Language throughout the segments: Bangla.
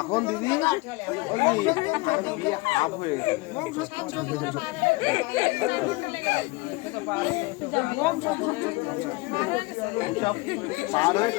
এখন দিদি হাফ হয়ে গেছে সব পার হয়ে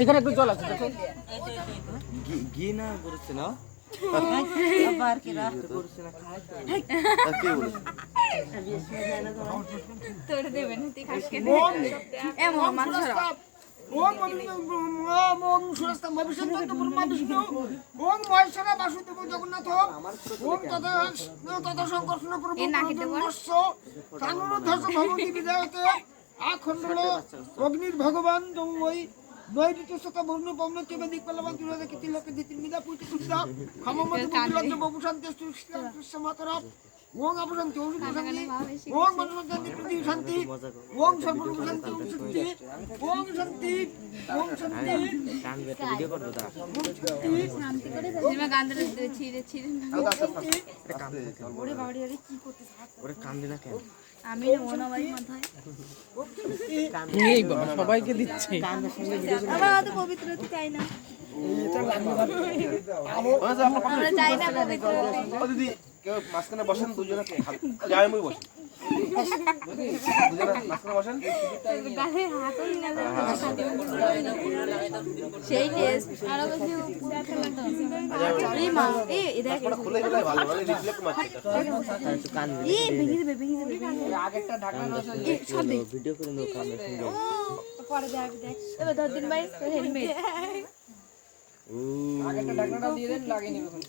এখানে একটু জল আছে ঘি না করছে না আবার কি রাস্তা করছে না খায় কে বলেছে তোড় দেবে না তুই খাস কেন এ মোহাম্মদ ছাড়া ওম ওম সুরস্তা ভবিষ্যৎ ব্রহ্মা বিষ্ণু ওম মহেশ্বর বাসুদেব জগন্নাথ ওম তথা তথা শঙ্কর্ষণ প্রভু নমস্য কানুরধ্বজ ভগবতী বিজয়তে আখণ্ডল অগ্নির ভগবান ওই নৈবিত সতা বর্ণ পম্ন চেবে দিক পল্লবান তুলে কীর্তি লোকে দিতির মিদা পুইতে সুদ্ধা ক্ষমমত বুদ্ধিলজ্জ বহুশান্তি সুস্থ মাতরা ওং অপশান্তি ওং শান্তি ওং মনশান্তি পৃথিবী শান্তি ওং সর্বরূপ শান্তি ওং শক্তি ওং শান্তি ওং শান্তি ভিডিও করব দাঁড়া শান্তি করে সিনেমা গান ধরে ছিড়ে ওরে বাড়ি আরে কি করতে ওরে কান দিনা কেন আমি মনে হয় মাথায় এই বাবা সবাইকে দিচ্ছে কানের সঙ্গে ভিডিও করে আমরা তো পবিত্র হতে চাই না এটা লাগবে আমরা চাই না পবিত্র ও দিদি কেউ মাঝখানে বসেন দুজনে যাই আমি বসি দুজনে মাঝখানে বসেন গালে হাতও নিয়ে সেই টেস্ট আরো বেশি পুরা খেলাটা এই মা এই দেখ খুলে গেলে ভালো মানে রিফ্লেক্ট মারতে কান এই ভেঙে দেবে আগেরটা ঢাকনা আছে এই সব ভিডিও করে নো কানের সঙ্গে পরে দেখ এবার 10 দিন ভাই হেলমেট আগেরটা ঢাকনাটা দিয়ে দেন লাগিয়ে নেবে